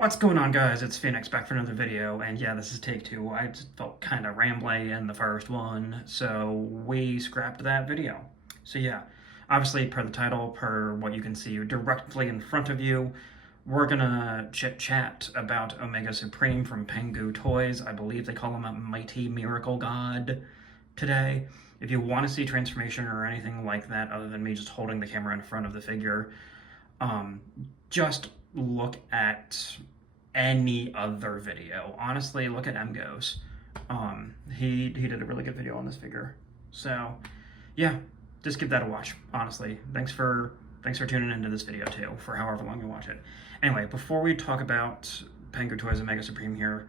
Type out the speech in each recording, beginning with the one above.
What's going on, guys? It's Phoenix back for another video, and yeah, this is take two. I just felt kind of rambly in the first one, so we scrapped that video. So yeah, obviously per the title, per what you can see directly in front of you, we're gonna chit-chat about Omega Supreme from Pangu Toys. I believe they call him a mighty miracle god today. If you want to see transformation or anything like that, other than me just holding the camera in front of the figure, um, just look at any other video. Honestly, look at MGo's. He did a really good video on this figure. So yeah, just give that a watch. Honestly, thanks for tuning into this video too, for however long you watch it. Anyway, before we talk about Pangu Toys Omega Supreme here,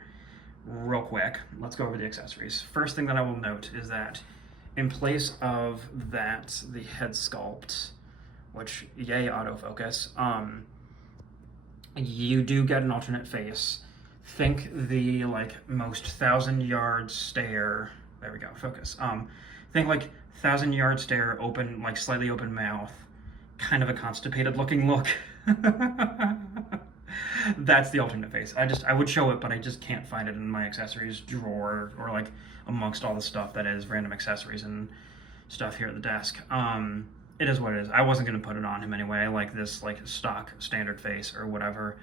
real quick, let's go over the accessories. First thing that I will note is that in place of that, the head sculpt, which yay autofocus, you do get an alternate face. Think the most 1,000-yard stare. There we go, focus. Think 1,000-yard stare, open, slightly open mouth, kind of a constipated looking look. That's the alternate face. I would show it, but I just can't find it in my accessories drawer or amongst all the stuff that is random accessories and stuff here at the desk. It is what it is. I wasn't going to put it on him anyway. I like this stock standard face or whatever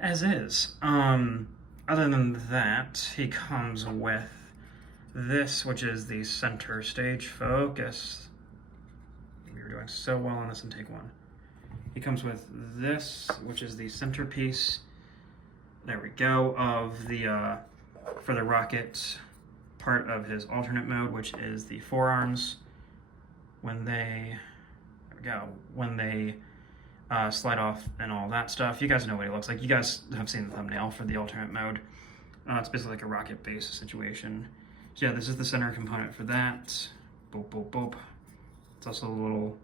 as is. Other than that, he comes with this, which is the center stage focus. We were doing so well on this in take one. He comes with this, which is the centerpiece. There we go, of the for the rocket part of his alternate mode, which is the forearms. When they slide off and all that stuff. You guys know what he looks like. You guys have seen the thumbnail for the alternate mode. It's basically like a rocket base situation. So yeah, this is the center component for that. Boop, boop, boop. It's also a little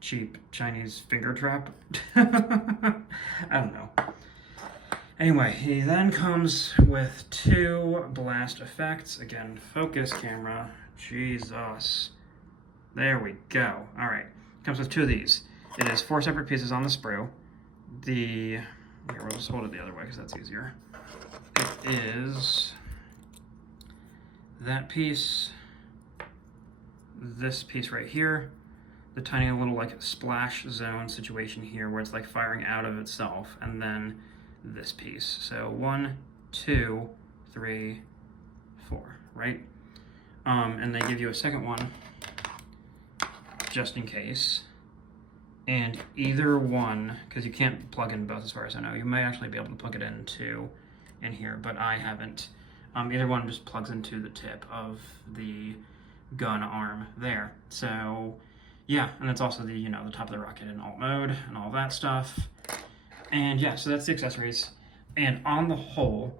cheap Chinese finger trap. I don't know. Anyway, he then comes with two blast effects. Again, focus camera. Jesus. There we go. All right. Comes with two of these. It is 4 separate pieces on the sprue. Here, we'll just hold it the other way because that's easier. It is that piece, this piece right here, the tiny little splash zone situation here where it's firing out of itself, and then this piece. So 1, 2, 3, 4, right? And they give you a second one just in case. And either one, because you can't plug in both as far as I know, you may actually be able to plug it in here, but I haven't. Either one just plugs into the tip of the gun arm there. So yeah, and it's also the the top of the rocket in alt mode and all that stuff. And yeah, so that's the accessories. And on the whole,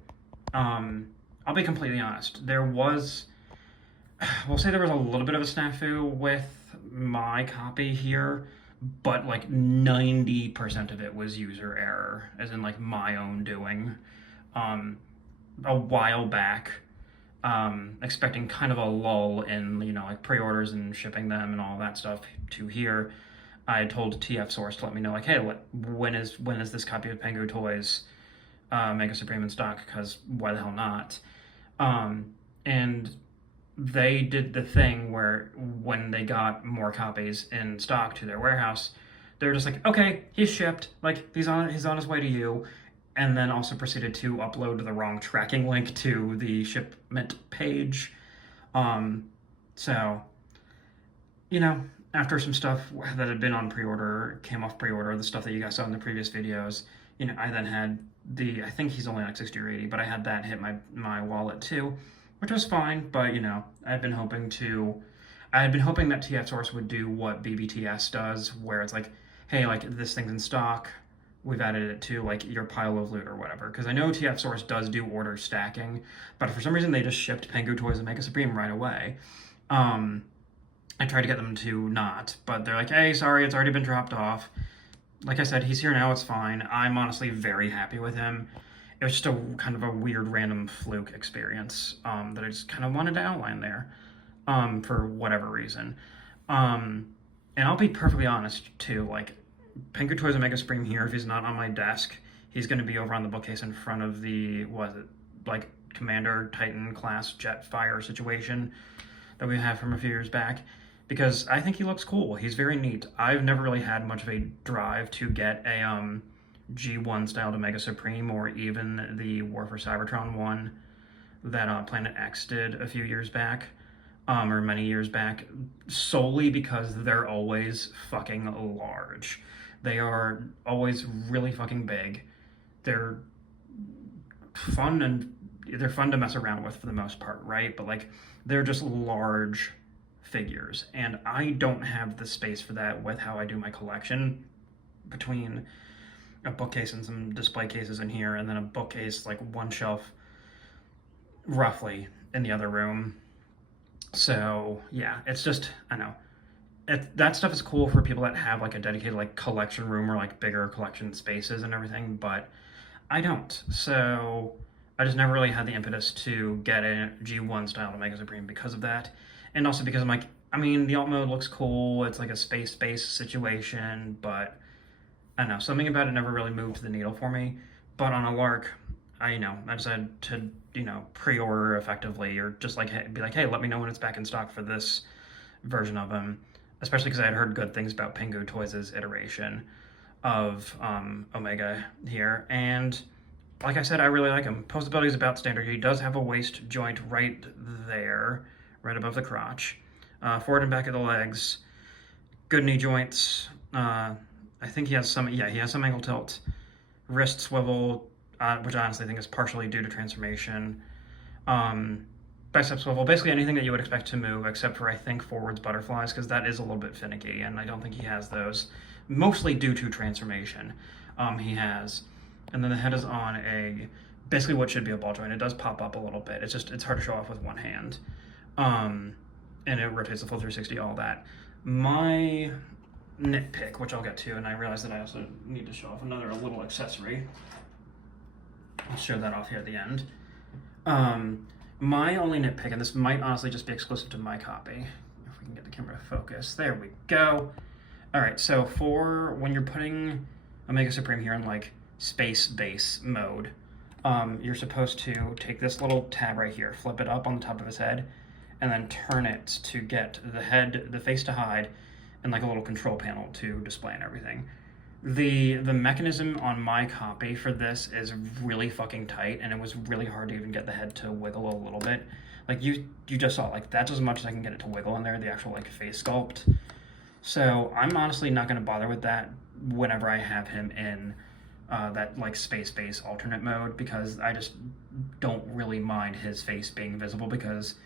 I'll be completely honest, we'll say there was a little bit of a snafu with my copy here, but 90% of it was user error, as in my own doing. A while back, expecting kind of a lull in pre-orders and shipping them and all that stuff to here, I told TF Source to let me know hey, when is this copy of Pangu Toys Mega Supreme in stock, because why the hell not? And they did the thing where when they got more copies in stock to their warehouse, they were just okay, he's shipped, he's on his way to you, and then also proceeded to upload the wrong tracking link to the shipment page. So, after some stuff that had been on pre-order, came off pre-order, the stuff that you guys saw in the previous videos, I then had I think he's only 60 or 80, but I had that hit my wallet too, which was fine, but I had been hoping that TF Source would do what BBTS does, where it's hey, this thing's in stock, we've added it to your pile of loot or whatever. Because I know TF Source does do order stacking, but for some reason they just shipped Pangu Toys and Mega Supreme right away. I tried to get them to not, but they're hey, sorry, it's already been dropped off. Like I said, he's here now, it's fine. I'm honestly very happy with him. It was just a kind of a weird random fluke experience that I just kind of wanted to outline there for whatever reason. And I'll be perfectly honest too, Pangu Toys Omega Supreme here, if he's not on my desk, He's going to be over on the bookcase in front of the, was it, like, Commander Titan class Jetfire situation that we had from a few years back, because I think he looks cool. He's very neat. I've never really had much of a drive to get a G1 styled Omega Supreme, or even the War for Cybertron one that Planet X did a few years back, or many years back, solely because they're always fucking large. They are always really fucking big. They're fun, and they're fun to mess around with for the most part, right? But like, they're just large figures, and I don't have the space for that with how I do my collection, between a bookcase and some display cases in here, and then a bookcase, like one shelf roughly in the other room. So yeah, it's just, I know, that stuff is cool for people that have like a dedicated like collection room or like bigger collection spaces and everything, but I don't. So I just never really had the impetus to get a G1 style Omega Supreme because of that. And also because I'm like, I mean, the alt mode looks cool. It's like a space-based situation, but I don't know, something about it never really moved the needle for me. But on a lark, I decided to, pre-order effectively, or just like be like, hey, let me know when it's back in stock for this version of him. Especially because I had heard good things about Pangu Toys' iteration of Omega here, and like I said, I really like him. Posability is about standard. He does have a waist joint right there, right above the crotch. Forward and back of the legs. Good knee joints. I think he has some ankle tilt. Wrist swivel, which I honestly think is partially due to transformation. Bicep swivel, basically anything that you would expect to move, except for, I think, forwards butterflies, because that is a little bit finicky, and I don't think he has those. Mostly due to transformation, he has. And then the head is on basically what should be a ball joint. It does pop up a little bit. It's hard to show off with one hand. And it rotates the full 360, all that. My nitpick, which I'll get to, and I realize that I also need to show off a little accessory. I'll show that off here at the end. My only nitpick, and this might honestly just be exclusive to my copy, if we can get the camera to focus. There we go. All right, so for when you're putting Omega Supreme here in like space base mode, you're supposed to take this little tab right here, flip it up on the top of his head, and then turn it to get the face to hide, and like a little control panel to display and everything. The mechanism on my copy for this is really fucking tight, and it was really hard to even get the head to wiggle a little bit. Like you just saw, like that's as much as I can get it to wiggle in there, the actual like face sculpt. So I'm honestly not going to bother with that whenever I have him in that like space base alternate mode, because I just don't really mind his face being visible, because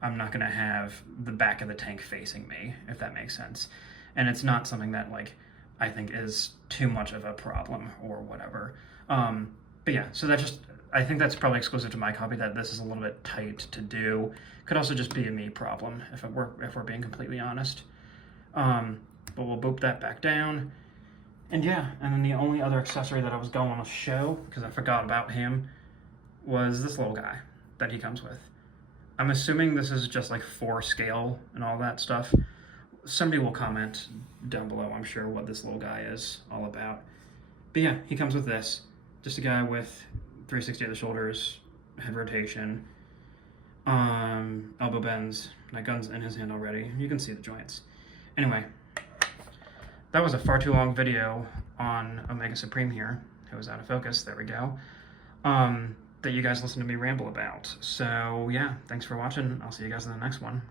I'm not going to have the back of the tank facing me, if that makes sense. And it's not something that like I think is too much of a problem or whatever. But yeah, so I think that's probably exclusive to my copy, that this is a little bit tight to do. Could also just be a me problem, if we're being completely honest. But we'll boop that back down. And yeah, and then the only other accessory that I was going to show, because I forgot about him, was this little guy that he comes with. I'm assuming this is just like 4 scale and all that stuff. Somebody will comment down below, I'm sure, what this little guy is all about. But yeah, he comes with this. Just a guy with 360 at the shoulders, head rotation, elbow bends. That gun's in his hand already. You can see the joints. Anyway, that was a far too long video on Omega Supreme here. It was out of focus. There we go. That you guys listened to me ramble about. So yeah, thanks for watching. I'll see you guys in the next one.